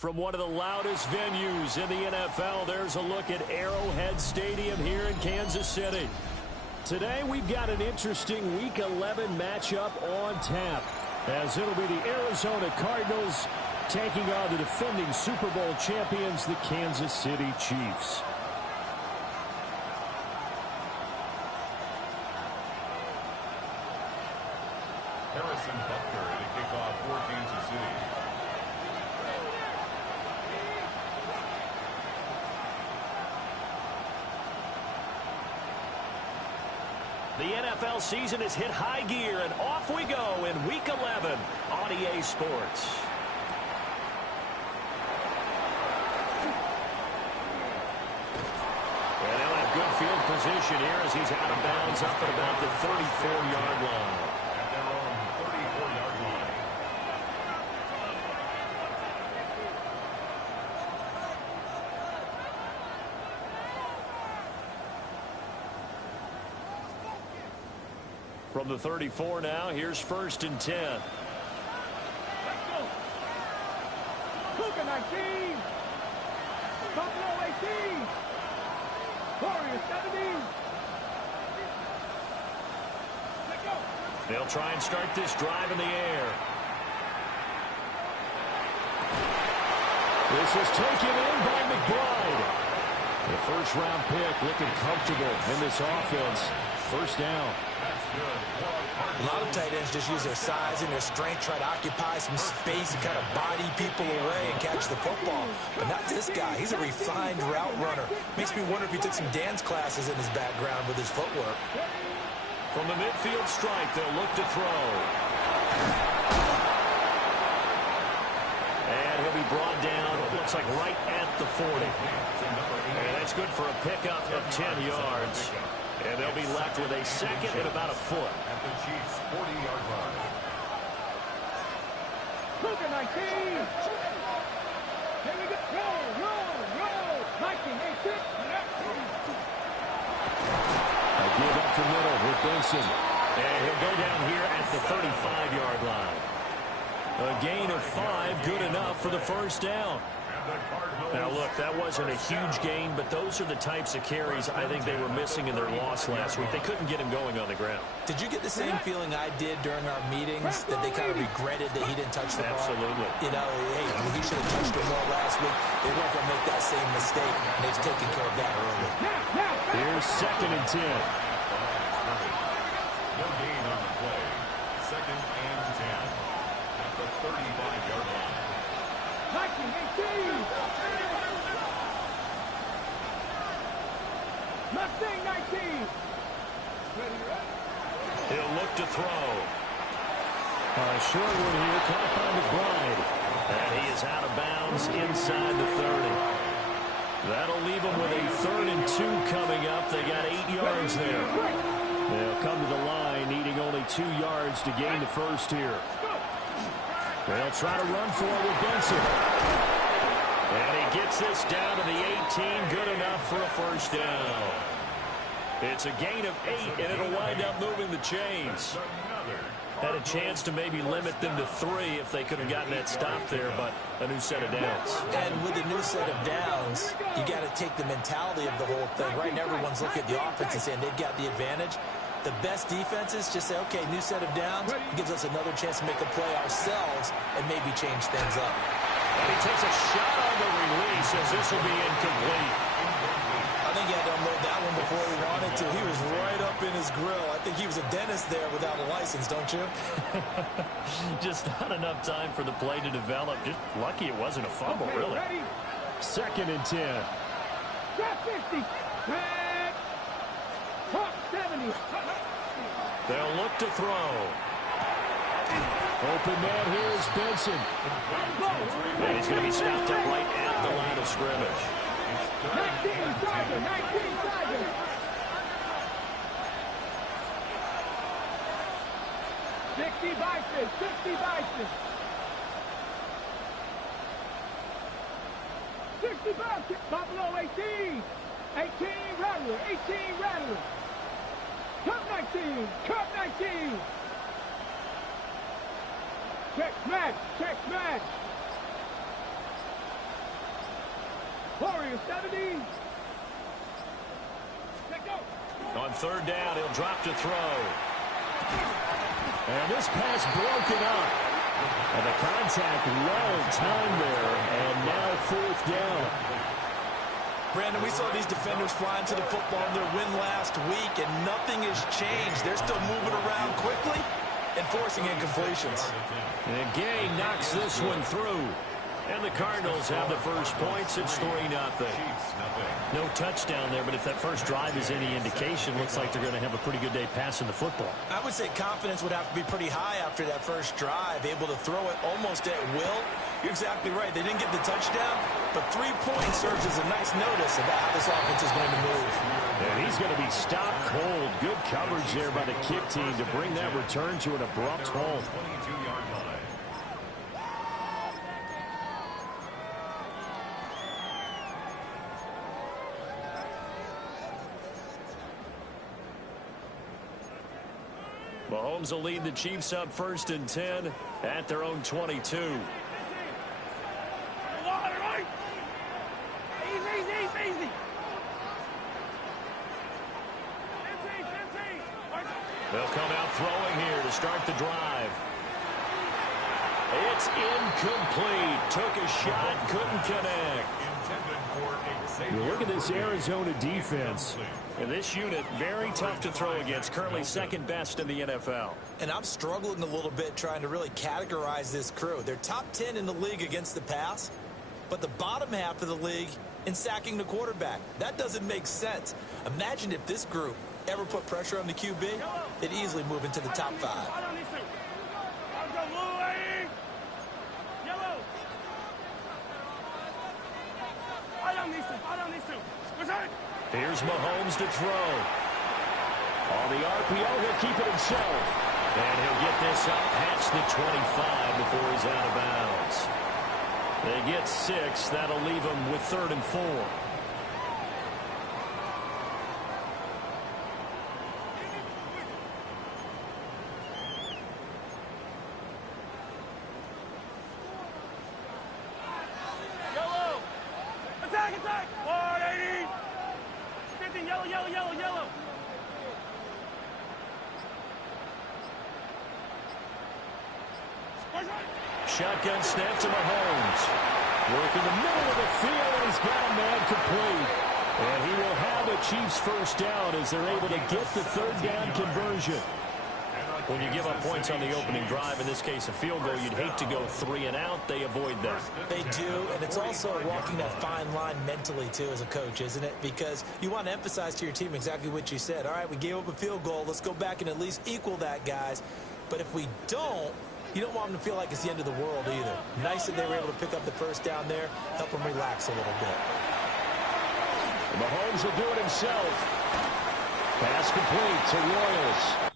From one of the loudest venues in the NFL, there's a look at Arrowhead Stadium here in Kansas City. Today, we've got an interesting Week 11 matchup on tap, as it'll be the Arizona Cardinals taking on the defending Super Bowl champions, the Kansas City Chiefs. Harrison Butker to kick off for Kansas City. The NFL season has hit high gear, and off we go in Week 11 on EA Sports. And they'll have good field position here as he's out of bounds up at about the 34-yard line. At their own 34-yard line. From the 34 now, here's 1st and 10. Let's go. Cougar 19. Buffalo 18. Warriors 17. Let's go. They'll try and start this drive in the air. This is taken in by McBride. The first-round pick looking comfortable in this offense. 1st down. A lot of tight ends just use their size and their strength, try to occupy some space and kind of body people away and catch the football. But not this guy. He's a refined route runner. Makes me wonder if he took some dance classes in his background with his footwork. From the midfield strike, they'll look to throw. And he'll be brought down, it looks like right at the 40. And that's good for a pickup of 10 yards. And they'll be left with a second and about a foot. At the Chiefs' 40-yard line. Cougar 19. Here we go. Roll. 19, 18. A give up the middle with Benson. And he'll go down here at the 35-yard line. A gain of 5, good enough for the 1st down. Now, look, that wasn't a huge gain, but those are the types of carries I think they were missing in their loss last week. They couldn't get him going on the ground. Did you get the same feeling I did during our meetings, that they kind of regretted that he didn't touch the ball? Absolutely. You know, hey, he should have touched it more last week. They weren't going to make that same mistake, and they've taken care of that early. Here's 2nd and 10. No gain on the play. 2nd and 10. At the 35-yard line. 19, 18. Mustang 19. He'll look to throw. A short one here, caught by McBride. And he is out of bounds inside the 30. That'll leave him with a 3rd and 2 coming up. They got 8 yards there. They'll come to the line, needing only 2 yards to gain the 1st here. They'll try to run for it with Benson. And he gets this down to the 18, good enough for a 1st down. It's a gain of 8, and it'll wind up moving the chains. Had a chance to maybe limit them to 3 if they could have gotten that stop there, but a new set of downs. And with the new set of downs, you got to take the mentality of the whole thing. Right now, everyone's looking at the offense and saying they've got the advantage. The best defenses just say, okay, new set of downs, gives us another chance to make a play ourselves and maybe change things up. And he takes a shot on the release as this will be incomplete. I think he had to unload that one before he wanted to. He was right up in his grill. I think he was a dentist there without a license, don't you? Just not enough time for the play to develop. Just lucky it wasn't a fumble, really. 2nd and 10. Got 50. Hawk 70. They'll look to throw. Open man here is Benson. And he's going to be stopped up right at the line of scrimmage. 19 Tiger. 60 Bison. 60 Bison. Buffalo 18. 18 Rattler. Cup 19. Check match. Warriors 70. Let go. On third down, he'll drop to throw. And this pass broken up. And the contact well timed there. And now fourth down. Brandon, we saw these defenders flying to the football in their win last week, and nothing has changed. They're still moving around quickly and forcing incompletions. And Gay knocks this one through. And the Cardinals have the first points. It's 3-0. No touchdown there, but if that first drive is any indication, looks like they're going to have a pretty good day passing the football. I would say confidence would have to be pretty high after that first drive, able to throw it almost at will. You're exactly right. They didn't get the touchdown, but 3 points serves as a nice notice about how this offense is going to move. And he's going to be stopped cold. Good coverage there by the kick team to bring that return to an abrupt halt. 22-yard line. Mahomes will lead the Chiefs up 1st and 10 at their own 22. Easy. They'll come out throwing here to start the drive. It's incomplete. Took a shot, couldn't connect. You look at this Arizona defense. And this unit, very tough to throw against. Currently second best in the NFL. And I'm struggling a little bit trying to really categorize this crew. They're top 10 in the league against the pass, but the bottom half of the league in sacking the quarterback. That doesn't make sense. Imagine if this group ever put pressure on the QB, they'd easily move into the top 5. Here's Mahomes to throw. On the RPO, he'll keep it himself. And he'll get this up past the 25 before he's out of bounds. They get 6. That'll leave them with 3rd and 4. Attack! 180! 50, yellow. Shotgun snap to Mahomes. Work in the middle of the field, and he's got a man complete. And he will have a Chiefs first down as they're able to get the 3rd down conversion. When you give up points on the opening drive, in this case a field goal, you'd hate to go 3 and out. They avoid that. They do, and it's also walking that fine line mentally, too, as a coach, isn't it? Because you want to emphasize to your team exactly what you said. All right, we gave up a field goal. Let's go back and at least equal that, guys. But if we don't, you don't want them to feel like it's the end of the world either. Nice that they were able to pick up the first down there, help them relax a little bit. Mahomes will do it himself. Pass complete to Royals.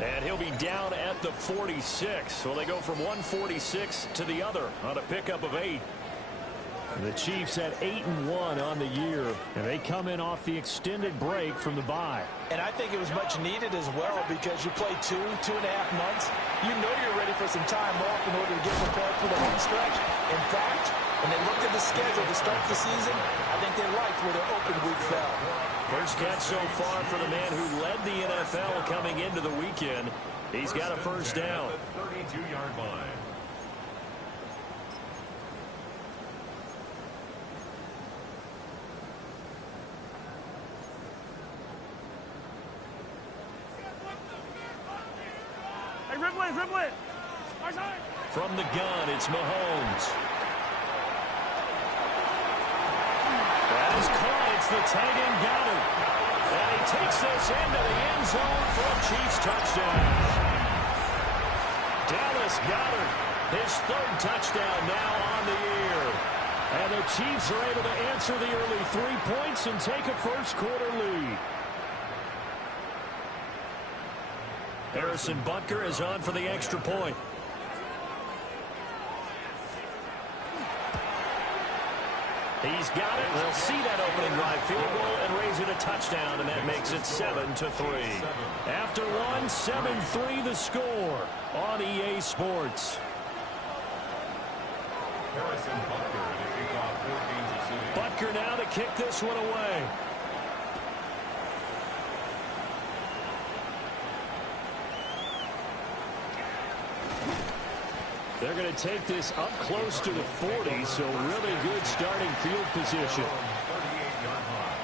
And he'll be down at the 46. So they go from 146 to the other on a pickup of 8. The Chiefs at 8-1 on the year, and they come in off the extended break from the bye. And I think it was much needed as well because you play 2.5 months. You know you're ready for some time off in order to get prepared for the home stretch. In fact, when they looked at the schedule to start the season, I think they liked where their open week fell. First catch so far for the man who led the NFL coming into the weekend. He's got a first down. 32-yard line. Hey, dribble it, dribble it. Our side. From the gun, it's Mahomes. That is caught. It's the tagging Goddard. And he takes this into the end zone for a Chiefs touchdown. Dallas Goddard, his third touchdown now on the year. And the Chiefs are able to answer the early 3 points and take a first-quarter lead. Harrison Butker is on for the extra point. He's got it. They'll see that opening drive field goal and raise it a touchdown, and that makes it 7-3. After one, 7-3 the score on EA Sports. Harrison Butker to kick off for Kansas City. Butker now to kick this one away. They're going to take this up close to the 40, so really good starting field position. 38-yard line.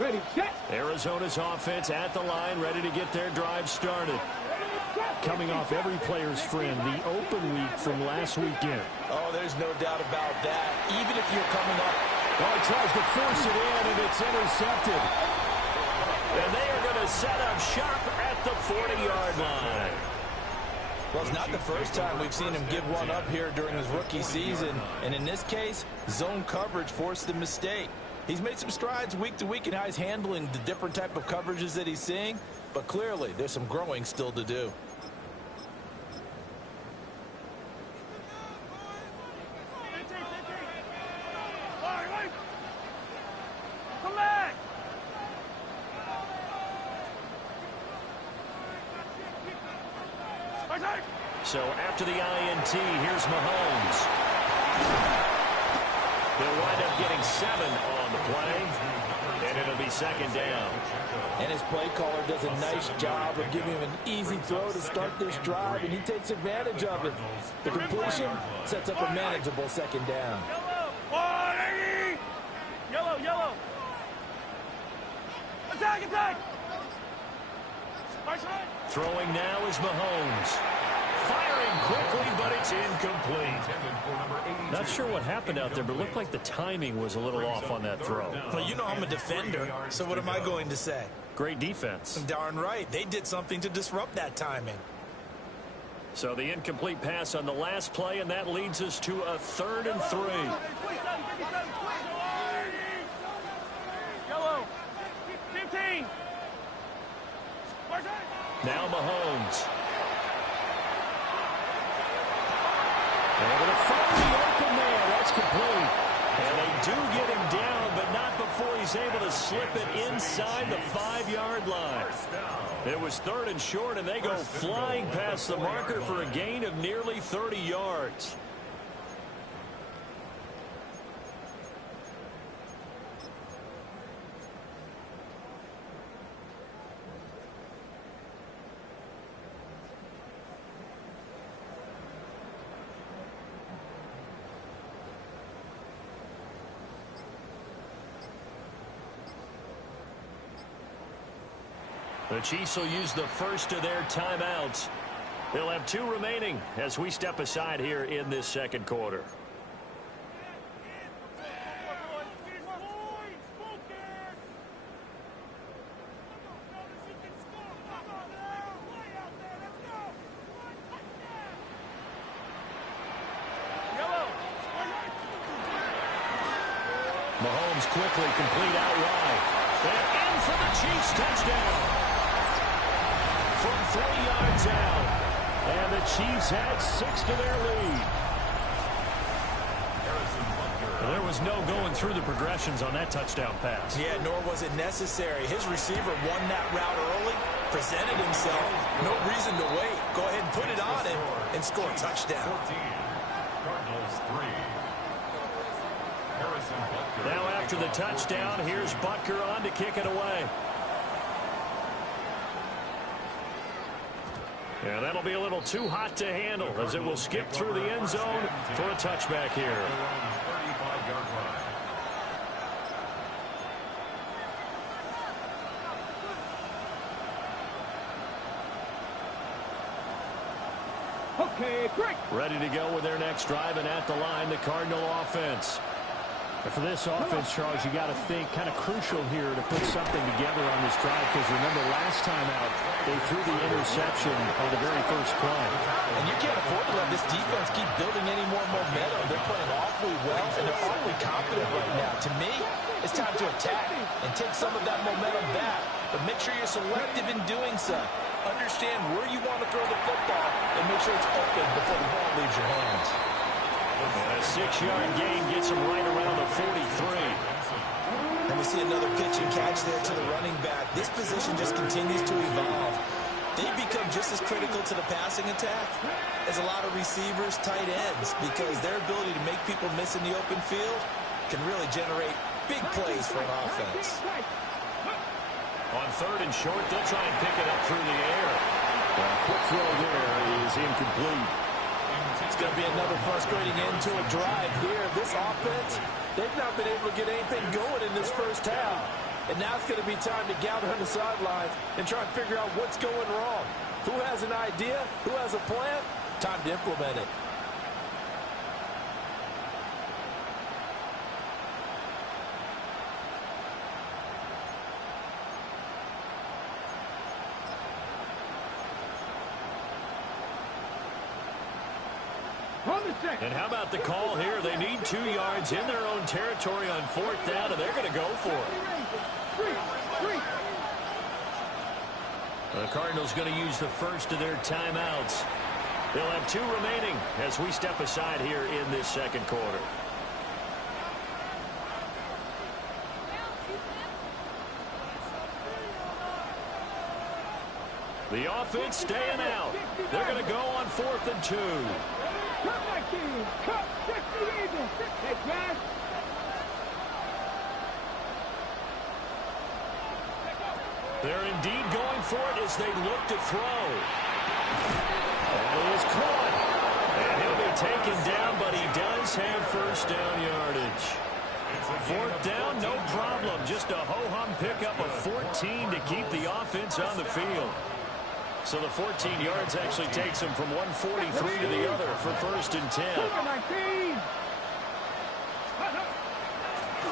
Ready, set. Arizona's offense at the line, ready to get their drive started. Coming off every player's friend, the open week from last weekend. Oh, there's no doubt about that. Even if you're coming up. Well, he tries to force it in, and it's intercepted. And they are going to set up shop at the 40-yard line. Well, it's not the first time we've seen him give one up here during his rookie season. And in this case, zone coverage forced the mistake. He's made some strides week to week in how he's handling the different type of coverages that he's seeing. But clearly, there's some growing still to do. Come back. Our side. So after the INT, here's Mahomes. They'll wind up getting 7 on the play, and it'll be second down. And his play caller does a nice job of giving him an easy throw to start this drive, and he takes advantage of it. The completion sets up a manageable second down. Yellow. 180. Yellow, yellow. Attack, attack. Our side. Throwing now is Mahomes. Firing quickly, but it's incomplete. Not sure what happened out there, but it looked like the timing was a little off on that throw. Well, you know I'm a defender, so what am I going to say? Great defense. Darn right. They did something to disrupt that timing. So the incomplete pass on the last play, and that leads us to a 3rd and 3. Yellow. 15. Now Mahomes. Able to find the open man. That's complete. And they do get him down, but not before he's able to slip it inside the 5-yard line. It was 3rd and short, and they go flying past the marker for a gain of nearly 30 yards. The Chiefs will use the first of their timeouts. They'll have 2 remaining as we step aside here in this second quarter. Mahomes quickly complete out wide. And in for the Chiefs touchdown. From 3 yards out. And the Chiefs had 6 to their lead. Well, there was no going through the progressions on that touchdown pass. Yeah, nor was it necessary. His receiver won that route early, presented himself. No reason to wait. Go ahead and put it on him and score a touchdown. Cardinals 3. Harrison Butker. Now after the touchdown, here's Butker on to kick it away. Yeah, that'll be a little too hot to handle as it will skip through the end zone for a touchback here. 35-yard line. Okay, great. Ready to go with their next drive, and at the line, the Cardinal offense. And for this offense, Charles, you got to think kind of crucial here to put something together on this drive, because remember last time out, they threw the interception on the very first play. And you can't afford to let this defense keep building any more momentum. They're playing awfully well, and they're awfully confident right now. To me, it's time to attack and take some of that momentum back. But make sure you're selective in doing so. Understand where you want to throw the football and make sure it's open before the ball leaves your hands. A 6-yard gain gets him right around the 43. And we see another pitch and catch there to the running back. This position just continues to evolve. They become just as critical to the passing attack as a lot of receivers, tight ends, because their ability to make people miss in the open field can really generate big plays for an offense. On 3rd and short, they'll try and pick it up through the air. A quick throw there is incomplete. It's going to be another frustrating end to a drive here. This offense, they've not been able to get anything going in this first half. And now it's going to be time to gather on the sidelines and try and figure out what's going wrong. Who has an idea? Who has a plan? Time to implement it. And how about the call here? They need 2 yards in their own territory on 4th down, and they're going to go for it. The Cardinals going to use the first of their timeouts. They'll have 2 remaining as we step aside here in this second quarter. The offense staying out. They're going to go on 4th and 2. Cut back in. Cut. 60 Eagles. Hey, guys. They're indeed going for it as they look to throw. That is caught. And he'll be taken down, but he does have first down yardage. 4th down, no problem. Just a ho-hum pickup of 14 to keep the offense on the field. So the 14 yards actually takes him from 143 to the other for 1st and 10.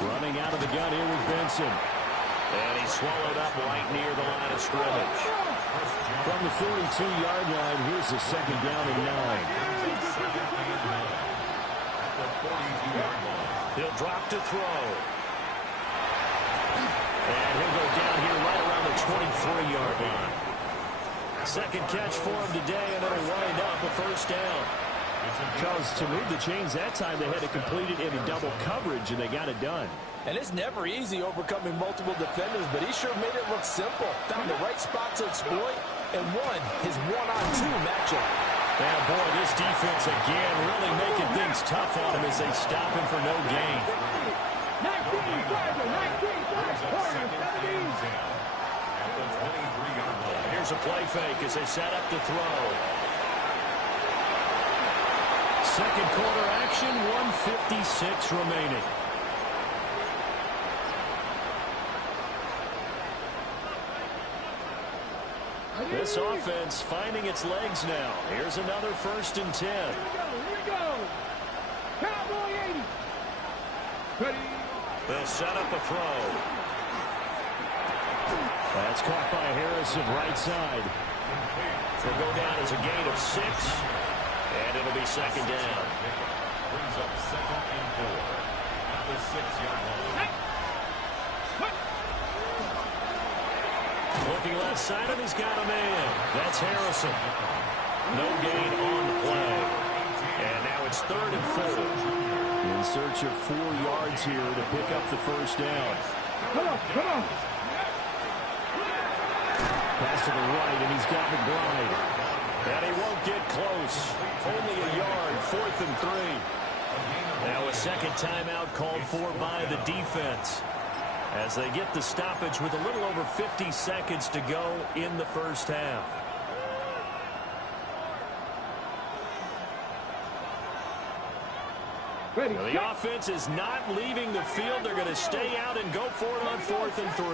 Running out of the gun here with Benson. And he's swallowed up right near the line of scrimmage. From the 42-yard line, here's the 2nd down and 9. He'll drop to throw. And he'll go down here right around the 23-yard line. Second catch for him today, and it'll wind up a first down. Because to move the chains that time, they had to complete it in a double coverage, and they got it done. And it's never easy overcoming multiple defenders, but he sure made it look simple. Found the right spot to exploit and won his one-on-2 matchup. And boy, this defense again really making things tough on him as they stop him for no gain. 19, Here's a play fake as they set up to throw. Second quarter action, 1:56 remaining. This offense finding its legs now. Here's another 1st and 10. Here we go. Cowboy 80. Ready. They'll set up a throw. That's caught by Harrison right side. It'll go down as a gain of 6, and it'll be 2nd down. Brings up 2nd and 4 at the 6-yard line. Looking left side, and he's got a man. That's Harrison. No gain on the play. And now it's 3rd and 4. In search of 4 yards here to pick up the first down. Come on, come on. Pass to the right, and he's got McBride. And he won't get close. Only a yard, 4th and 3. Now a second timeout called for by the defense as they get the stoppage with a little over 50 seconds to go in the first half. Ready. Now, the offense is not leaving the field. They're going to stay out and go for it on 4th and 3.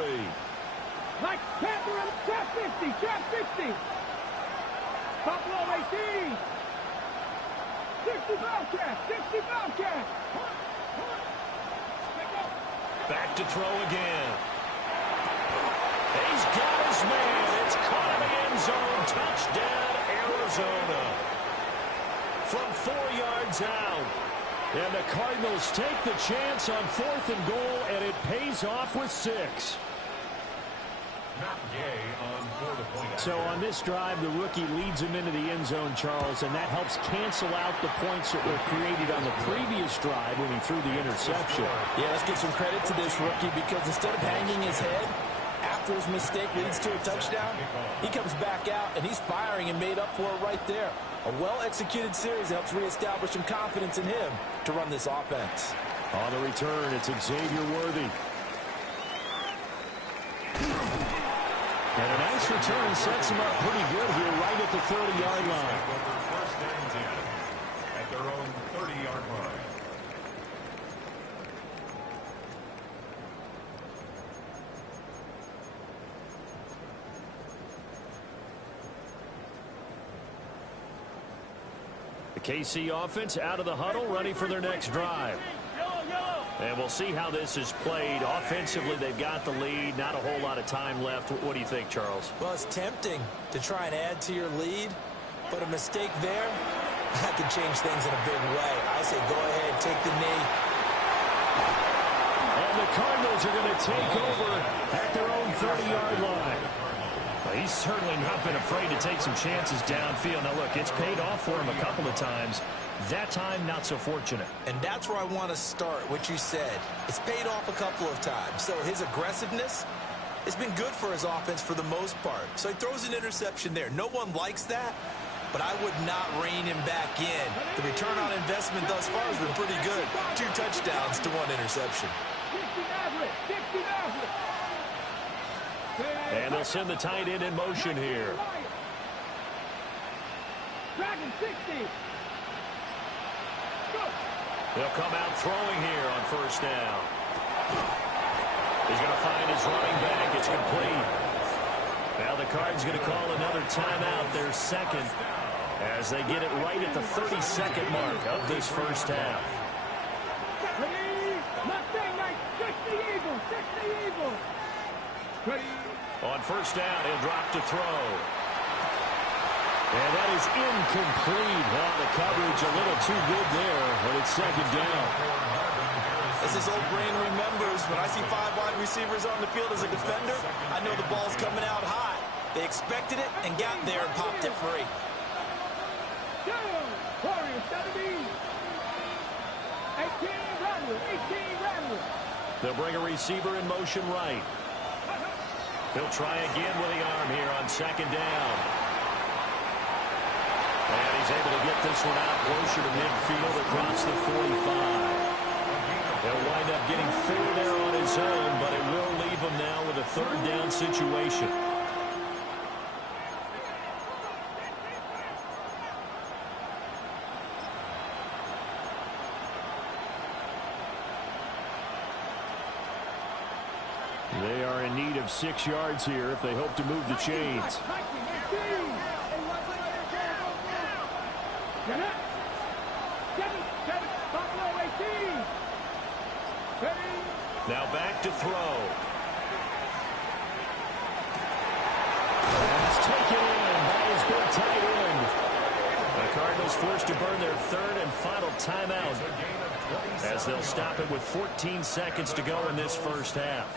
Like Panther, trap 50, trap 50. Top low 18. 60 Bobcat, 60 Bobcat. Back to throw again. He's got his man. It's caught in the end zone. Touchdown, Arizona. From 4 yards out. And the Cardinals take the chance on 4th and goal, and it pays off with 6. So on this drive, the rookie leads him into the end zone, Charles, and that helps cancel out the points that were created on the previous drive when he threw the interception. Yeah, let's give some credit to this rookie because instead of hanging his head after his mistake leads to a touchdown, he comes back out and he's firing and made up for it right there. A well-executed series helps reestablish some confidence in him to run this offense. On the return, it's Xavier Worthy. And a nice return sets him up pretty good here right at the 30-yard line. First and 10 at their own 30-yard line. The KC offense out of the huddle, ready for their next drive. And we'll see how this is played. Offensively, they've got the lead. Not a whole lot of time left. What do you think, Charles? Well, it's tempting to try and add to your lead, but a mistake there, that could change things in a big way. I say go ahead, take the knee. And the Cardinals are going to take over at their own 30-yard line. Well, he's certainly not been afraid to take some chances downfield. Now, look, it's paid off for him a couple of times. That time, not so fortunate. And that's where I want to start, what you said. It's paid off a couple of times. So his aggressiveness has been good for his offense for the most part. So he throws an interception there. No one likes that, but I would not rein him back in. The return on investment thus far has been pretty good. 2 touchdowns to 1 interception. And they'll send the tight end in motion here. Dragon 60. They'll come out throwing here on first down. He's going to find his running back. It's complete. Now the Cards going to call another timeout, their second, as they get it right at the 30-second mark of this first half. On first down, he'll drop to throw. And that is incomplete. Well, the coverage a little too good there, and it's second down. As his old brain remembers, when I see 5 wide receivers on the field as a defender, I know the ball's coming out hot. They expected it and got there and popped it free. They'll bring a receiver in motion right. He'll try again with the arm here on second down. And he's able to get this one out closer to midfield across the 45. He'll wind up getting 4 there on his own, but it will leave him now with a 3rd down situation. They are in need of 6 yards here if they hope to move the chains. Now back to throw. That's taken in by his big tight end. The Cardinals forced to burn their 3rd and final timeout as they'll stop it with 14 seconds to go in this first half.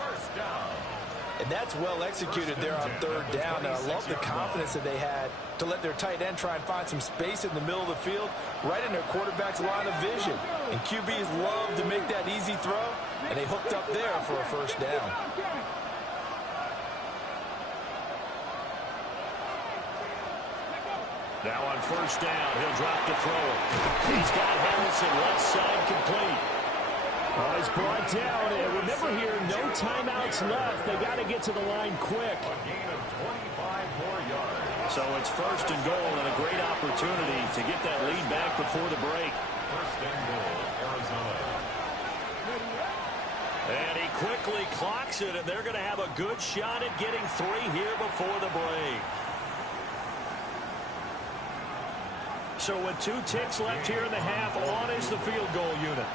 And that's well executed there on 3rd down. And I love the confidence that they had to let their tight end try and find some space in the middle of the field, right in their quarterback's line of vision. And QBs love to make that easy throw, and they hooked up there for a 1st down. Now on first down, he'll drop to throw it. He's got Harrison left side complete. Oh, he's brought down. And remember here, no timeouts left. They got to get to the line quick. A gain of 25 more yards. So it's 1st and goal and a great opportunity to get that lead back before the break. 1st and goal, Arizona. And he quickly clocks it, and they're going to have a good shot at getting 3 here before the break. So with 2 ticks left here in the half, on is the field goal unit.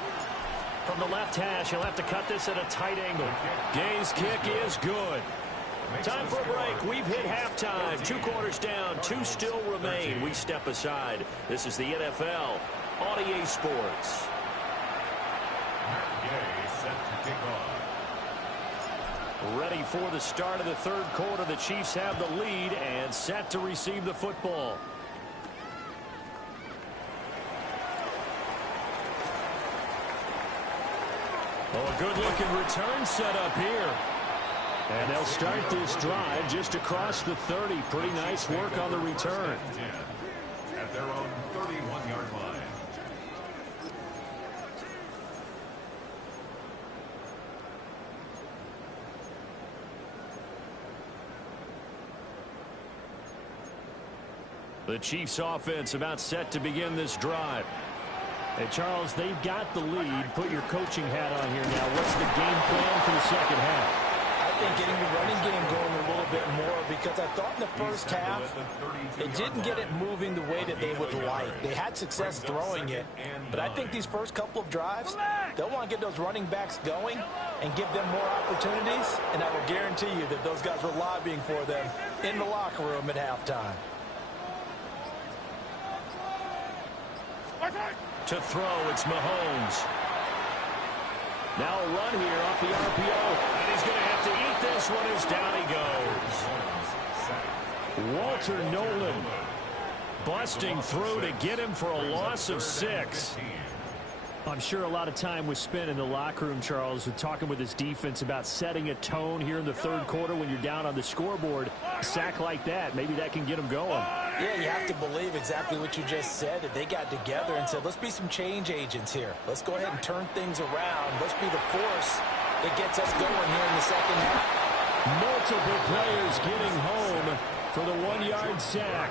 From the left hash, he'll have to cut this at a tight angle. Gay's kick is good. Time for a break. We've hit halftime. 2 quarters down, 2 still remain. We step aside. This is the NFL on EA Sports. Gay set to kick off. Ready for the start of the 3rd quarter. The Chiefs have the lead and set to receive the football. Oh, a good-looking return set up here. And they'll start this drive just across the 30. Pretty nice work on the return. At their own 31-yard line. The Chiefs offense about set to begin this drive. Hey, Charles, they've got the lead. Put your coaching hat on here now. What's the game plan for the second half? I think getting the running game going a little bit more, because I thought in the first half it didn't get it moving the way that they would like. They had success throwing it, but I think these first couple of drives, they'll want to get those running backs going and give them more opportunities, and I will guarantee you that those guys were lobbying for them in the locker room at halftime. To throw, it's Mahomes. Now a run here off the RPO. And he's going to have to eat this one as down he goes. Walter Nolan busting through to get him for a loss of 6. I'm sure a lot of time was spent in the locker room, Charles, with talking with his defense about setting a tone here in the 3rd quarter when you're down on the scoreboard. A sack like that, maybe that can get them going. Yeah, you have to believe exactly what you just said, that they got together and said, let's be some change agents here. Let's go ahead and turn things around. Let's be the force that gets us going here in the second half. Multiple players getting home for the 1-yard sack.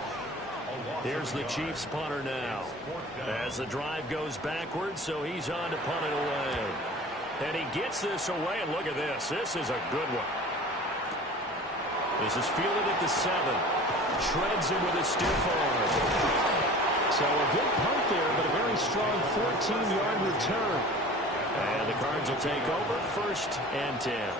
Here's the Chiefs punter now. As the drive goes backwards, so he's on to punt it away. And he gets this away, and look at this. This is a good one. This is fielded at the 7. Shreds him with a stiff arm. So a good punt there, but a very strong 14-yard return. And the Cards will take over 1st and 10.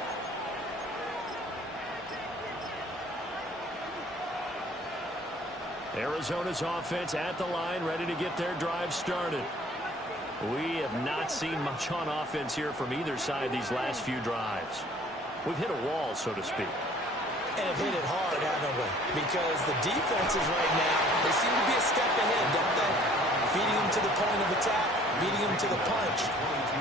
Arizona's offense at the line, ready to get their drive started. We have not seen much on offense here from either side these last few drives. We've hit a wall, so to speak. And have hit it hard, haven't we? Because the defenses right now, they seem to be a step ahead, don't they? Beating them to the point of attack, beating them to the punch.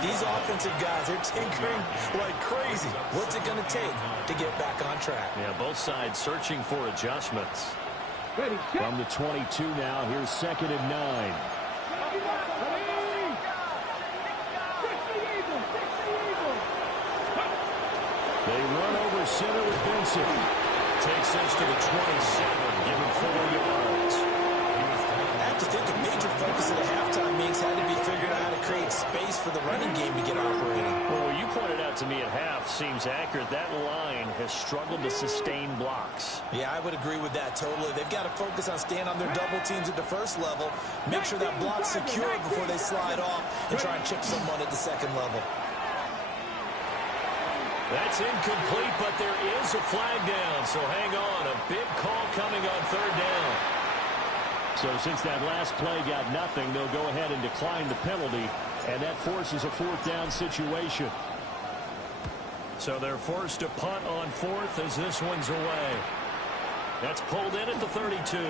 These offensive guys, they're tinkering like crazy. What's it going to take to get back on track? Yeah, both sides searching for adjustments. From the 22 now, here's 2nd and 9. They run over center with Benson. Takes this to the 27, give him 4 yards. I have to think a major focus of the halftime meetings had to be figuring out how to create space for the running game to get operating. Well, what you pointed out to me at half seems accurate. That line has struggled to sustain blocks. Yeah, I would agree with that totally. They've got to focus on staying on their double teams at the first level, make sure that block's secured before they slide off, and try and chip someone at the second level. That's incomplete, but there is a flag down, so hang on. A big call coming on 3rd down. So since that last play got nothing, they'll go ahead and decline the penalty, and that forces a 4th down situation. So they're forced to punt on 4th as this one's away. That's pulled in at the 32. 8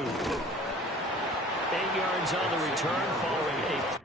yards on the return following a...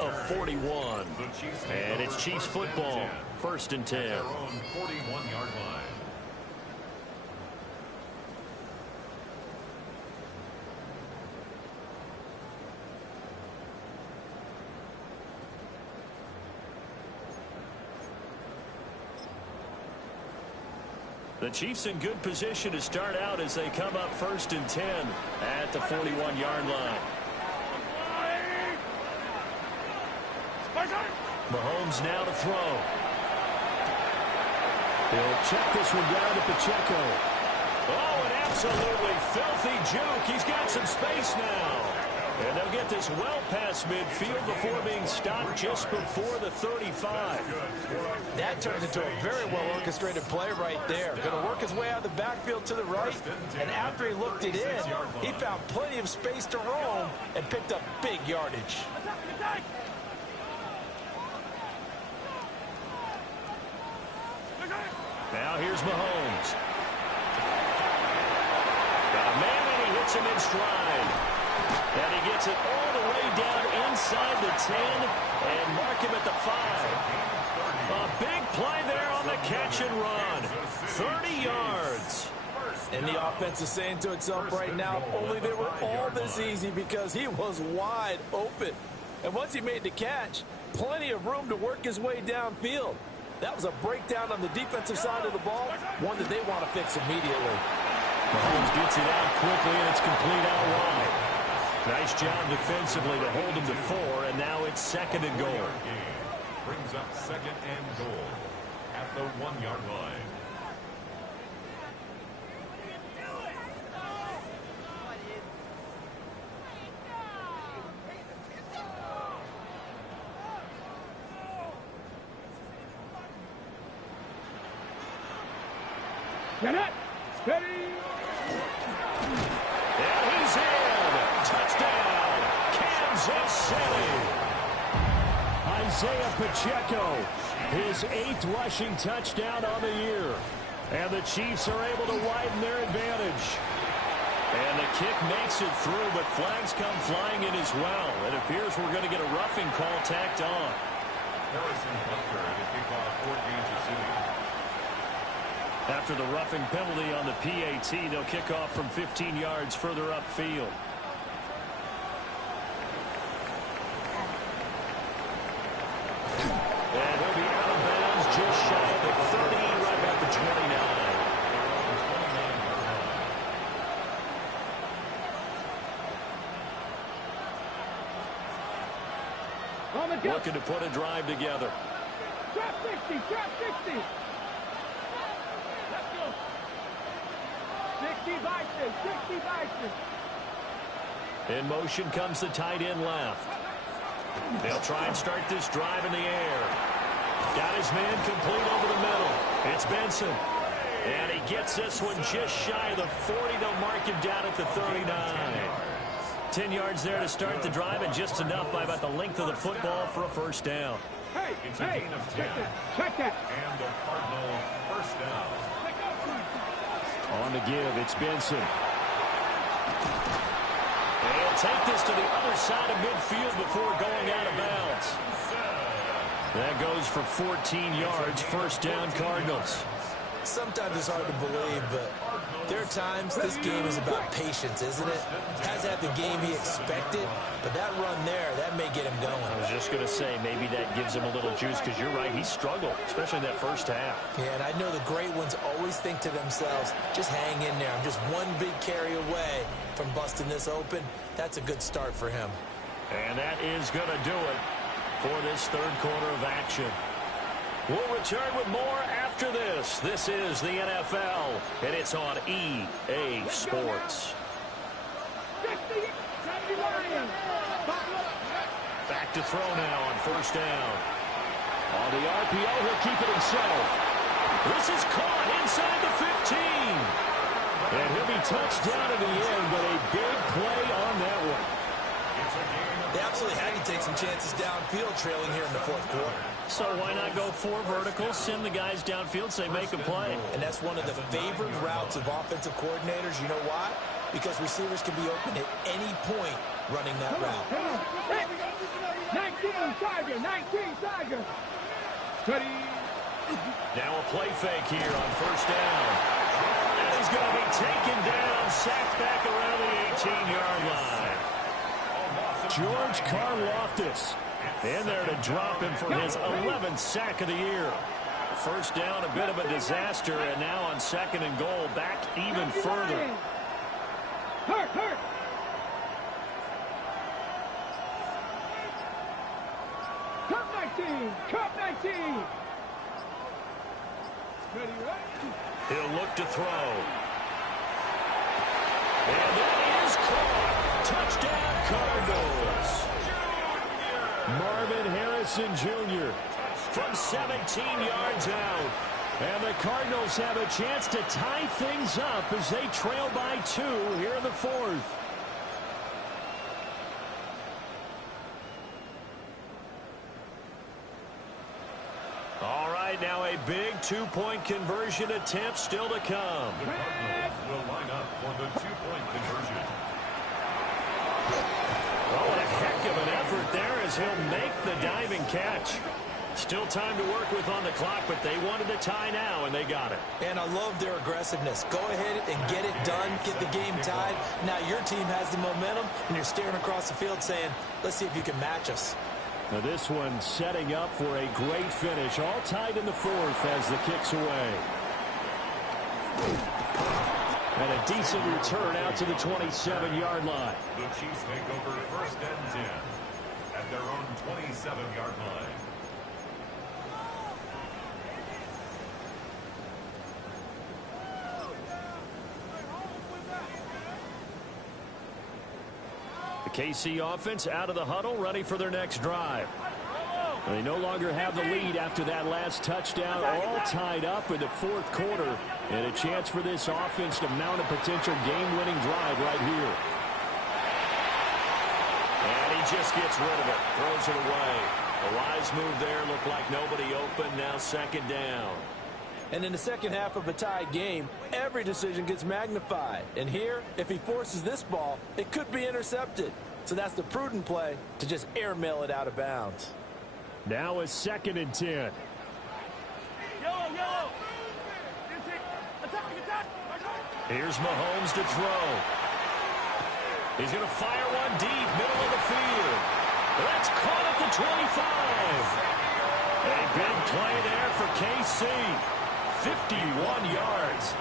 of 41. And it's Chiefs football. 1st and 10. Their own 41-yard line. The Chiefs in good position to start out as they come up 1st and 10 at the 41-yard line. Mahomes now to throw. He'll check this one down to Pacheco. Oh, an absolutely filthy juke. He's got some space now. And they'll get this well past midfield before being stopped just before the 35. That turned into a very well-orchestrated play right there. Going to work his way out of the backfield to the right, and after he looked it in, he found plenty of space to roam and picked up big yardage. Now here's Mahomes. Got a man, and he hits him in stride. And he gets it all the way down inside the 10 and mark him at the 5. A big play there on the catch and run. 30 yards. And the offense is saying to itself right now, if only they were all this easy, because he was wide open. And once he made the catch, plenty of room to work his way downfield. That was a breakdown on the defensive side of the ball, one that they want to fix immediately. Mahomes gets it out quickly, and it's complete out wide. Nice job defensively to hold him to 4, and now it's 2nd and goal. Brings up 2nd and goal at the 1-yard line. Get it. Steady. And he's in. Touchdown, Kansas City. Isaiah Pacheco, his 8th rushing touchdown on the year. And the Chiefs are able to widen their advantage. And the kick makes it through, but flags come flying in as well. It appears we're going to get a roughing call tacked on. Harrison Butker to kick off for Kansas City. After the roughing penalty on the PAT, they'll kick off from 15 yards further upfield. And he'll be out of bounds just shy of the 30, right at the 29. Looking to put a drive together. Drop 60, drop 60. Let's go. 60 Bison, 60 Bison. In motion comes the tight end left. They'll try and start this drive in the air. Got his man complete over the middle. It's Benson. And he gets this one just shy of the 40. They'll mark him down at the 39. 10 yards there to start the drive, and just enough by about the length of the football for a first down. Hey, It's a gain of 10. Check that. And the Cardinal first down. On the give, it's Benson. They'll take this to the other side of midfield before going out of bounds. That goes for 14 yards, first down Cardinals. Sometimes it's hard to believe, but there are times this game is about patience, isn't it? Hasn't had the game he expected, but that run there, that may get him going. I was just going to say, maybe that gives him a little juice, because you're right, he struggled, especially in that first half. Yeah, and I know the great ones always think to themselves, just hang in there. I'm just one big carry away from busting this open. That's a good start for him. And that is going to do it for this third quarter of action. We'll return with more after this. This is the NFL, and it's on EA Sports. Back to throw now on first down. On the RPO, he'll keep it himself. This is caught inside the 15. And he'll be touched down in the end, but a big play on that one. They absolutely had to take some chances downfield trailing here in the fourth quarter. So why not go 4 verticals, send the guys downfield, say make a play. And that's one of the favored routes of offensive coordinators. You know why? Because receivers can be open at any point running that route. 19 Tiger, 19 Tiger. Steady. Now a play fake here on first down. And he's going to be taken down, sacked back around the 18-yard line. George Karlaftis in there to drop him for his 11th sack of the year. first down, a bit of a disaster, and now on 2nd and goal, back even further. Hurt. Cup 19. Ready, right? He'll look to throw. And that is caught. Touchdown, Cardinals. Marvin Harrison Jr. from 17 yards out. And the Cardinals have a chance to tie things up as they trail by 2 here in the 4th. All right, now a big 2-point conversion attempt still to come. The Cardinals will line up for the 2-point conversion. Oh, a heck of an effort there as he'll make the diving catch. Still time to work with on the clock, but they wanted the tie now, and they got it. And I love their aggressiveness. Go ahead and get it done, get the game tied. Now your team has the momentum, and you're staring across the field saying, let's see if you can match us. Now this one setting up for a great finish, all tied in the 4th as the kick's away. And a decent return out to the 27-yard line. The Chiefs take over 1st and 10 at their own 27-yard line. The KC offense out of the huddle, ready for their next drive. They no longer have the lead after that last touchdown, all tied up in the 4th quarter. And a chance for this offense to mount a potential game-winning drive right here. And he just gets rid of it, throws it away. A wise move there, looked like nobody open, now 2nd down. And in the second half of a tied game, every decision gets magnified. And here, if he forces this ball, it could be intercepted. So that's the prudent play to just airmail it out of bounds. Now a 2nd and 10. Yellow. Attack. Here's Mahomes to throw. He's going to fire one deep, middle of the field. That's caught at the 25. A big play there for KC. 51 yards.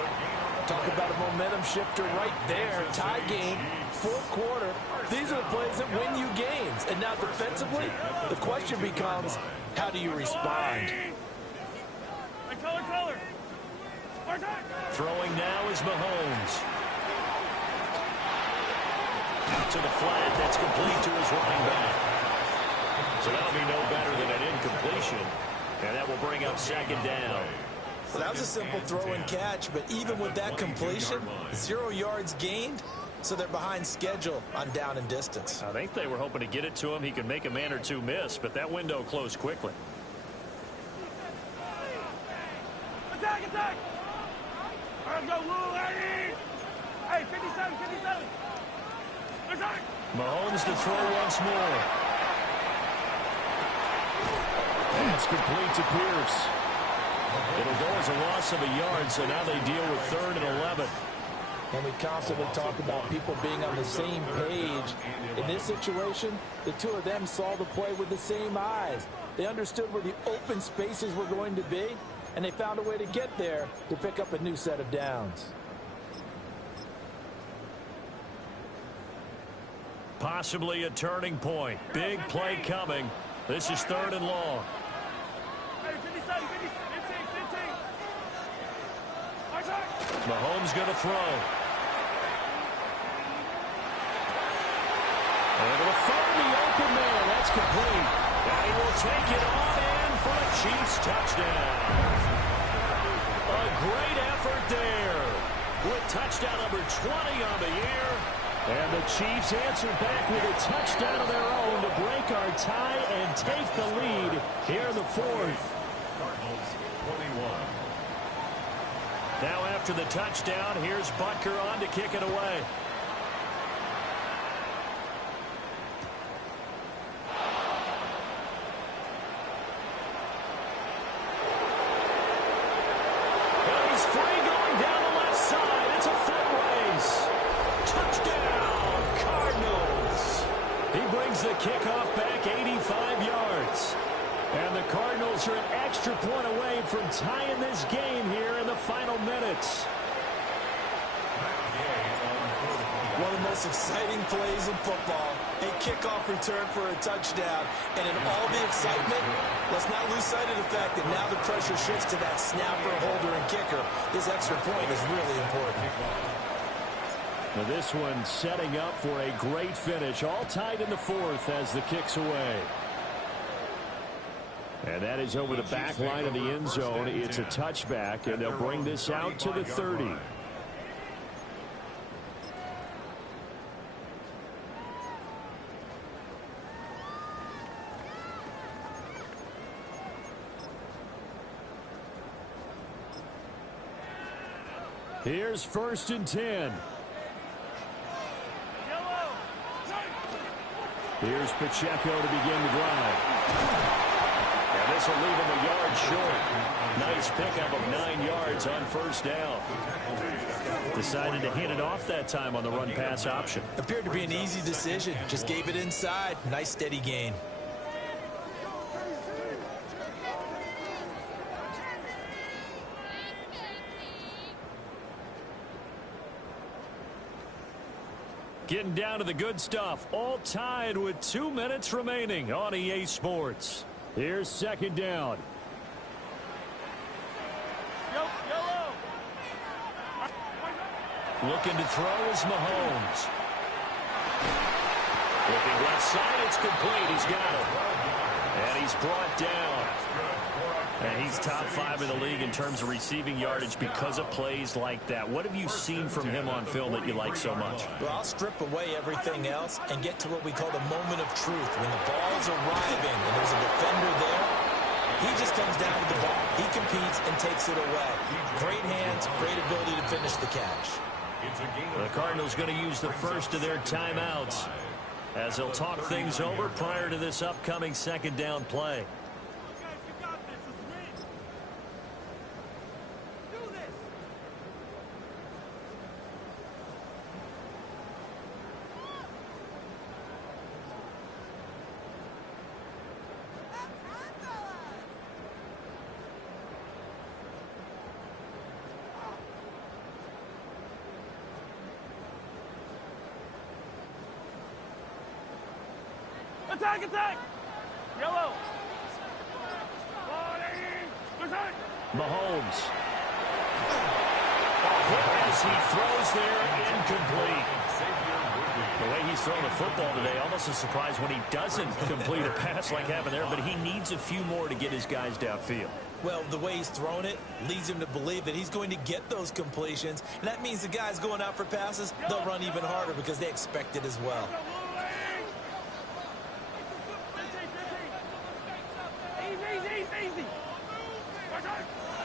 Talk about a momentum shifter right there. Tie game, 4th quarter. These are the plays that win you games. And now defensively, the question becomes, how do you respond? Color. Throwing now is Mahomes. Out to the flat. That's complete to his running back. So that'll be no better than an incompletion. And that will bring up 2nd down. Well, that was a simple throw and catch, but even with that completion, 0 yards gained, so they're behind schedule on down and distance. I think they were hoping to get it to him. He could make a man or two miss, but that window closed quickly. Attack. Let's go, Lou, Hey, 57. Attack. Mahomes to throw once more. That's complete to Pierce. It'll go as a loss of a yard, so now they deal with 3rd and 11. And we constantly talk about people being on the same page. In this situation, the two of them saw the play with the same eyes. They understood where the open spaces were going to be, and they found a way to get there to pick up a new set of downs. Possibly a turning point. Big play coming. This is 3rd and long. Mahomes going to throw. And it'll find the open man. That's complete. And he will take it on in for a Chiefs touchdown. A great effort there with touchdown number 20 on the year. And the Chiefs answer back with a touchdown of their own to break our tie and take the lead here in the 4th. Cardinals 21. Now after the touchdown, here's Butker on to kick it away. And he's free going down the left side. It's a foot race. Touchdown, Cardinals. He brings the kickoff back 85 yards. And the Cardinals are an extra point away from tying this game here in the final minutes. One of the most exciting plays in football. A kickoff return for a touchdown. And in all the excitement, let's not lose sight of the fact that now the pressure shifts to that snapper, holder, and kicker. This extra point is really important. Now this one setting up for a great finish. All tied in the fourth as the kick's away. And that is over the back line of the end zone. It's a touchback, and they'll bring this out to the 30. Here's 1st and 10. Here's Pacheco to begin the drive. And this will leave him a yard short. Nice pickup of 9 yards on 1st down. Decided to hand it off that time on the run-pass option. Appeared to be an easy decision. Just gave it inside. Nice steady gain. Getting down to the good stuff. All tied with 2 minutes remaining on EA Sports. Here's 2nd down. Looking to throw is Mahomes. Looking left side, it's complete. He's got it. And he's brought down. And he's top 5 in the league in terms of receiving yardage because of plays like that. What have you seen from him on film that you like so much? Well, I'll strip away everything else and get to what we call the moment of truth. When the ball's arriving and there's a defender there, he just comes down with the ball. He competes and takes it away. Great hands, great ability to finish the catch. The Cardinals going to use the first of their timeouts as they'll talk things over prior to this upcoming 2nd down play. Attack, attack! Yellow! Mahomes. As he throws there, incomplete. The way he's throwing the football today, almost a surprise when he doesn't complete a pass like happened there, but he needs a few more to get his guys downfield. Well, the way he's thrown it leads him to believe that he's going to get those completions. And that means the guys going out for passes, they'll run even harder because they expect it as well.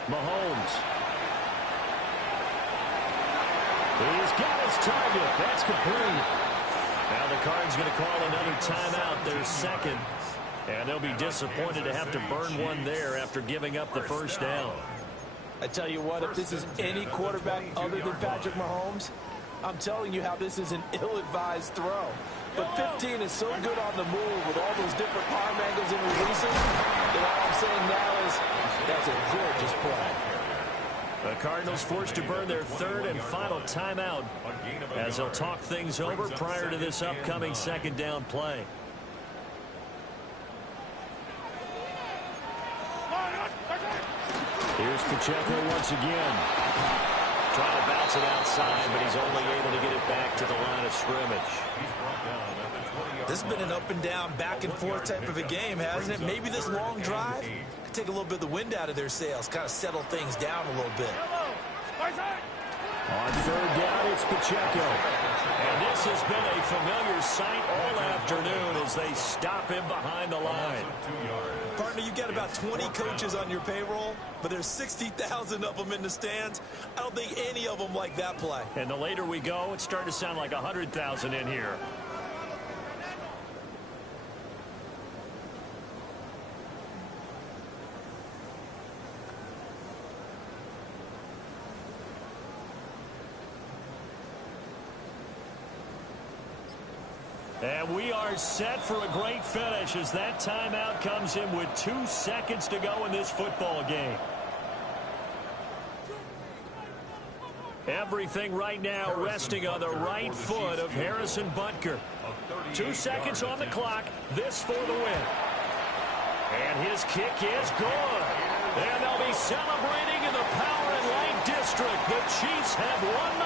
Mahomes. He's got his target. That's complete. Now the Cards going to call another timeout, their 2nd. And they'll be disappointed to have to burn one there after giving up the 1st down. I tell you what, if this is any quarterback other than Patrick Mahomes, I'm telling you how this is an ill-advised throw. But 15 is so good on the move with all those different arm angles and releases that all I'm saying now is that's a gorgeous play. The Cardinals forced to burn their 3rd and final timeout as they'll talk things over prior to this upcoming 2nd down play. Here's Pacheco once again. Trying to bounce it outside, but he's only able to get it back to the line of scrimmage. This has been an up and down, back and forth type of a game, hasn't it? Maybe this long drive could take a little bit of the wind out of their sails, kind of settle things down a little bit. On 3rd down, it's Pacheco. And this has been a familiar sight all afternoon as they stop him behind the line. Partner, you've got about 20 coaches on your payroll, but there's 60,000 of them in the stands. I don't think any of them like that play. And the later we go, it's starting to sound like 100,000 in here. And we are set for a great finish as that timeout comes in with 2 seconds to go in this football game. Everything right now resting on the right foot of Harrison Butker. 2 seconds on the clock. This for the win. And his kick is good. And they'll be celebrating in the Power and Light District. The Chiefs have won the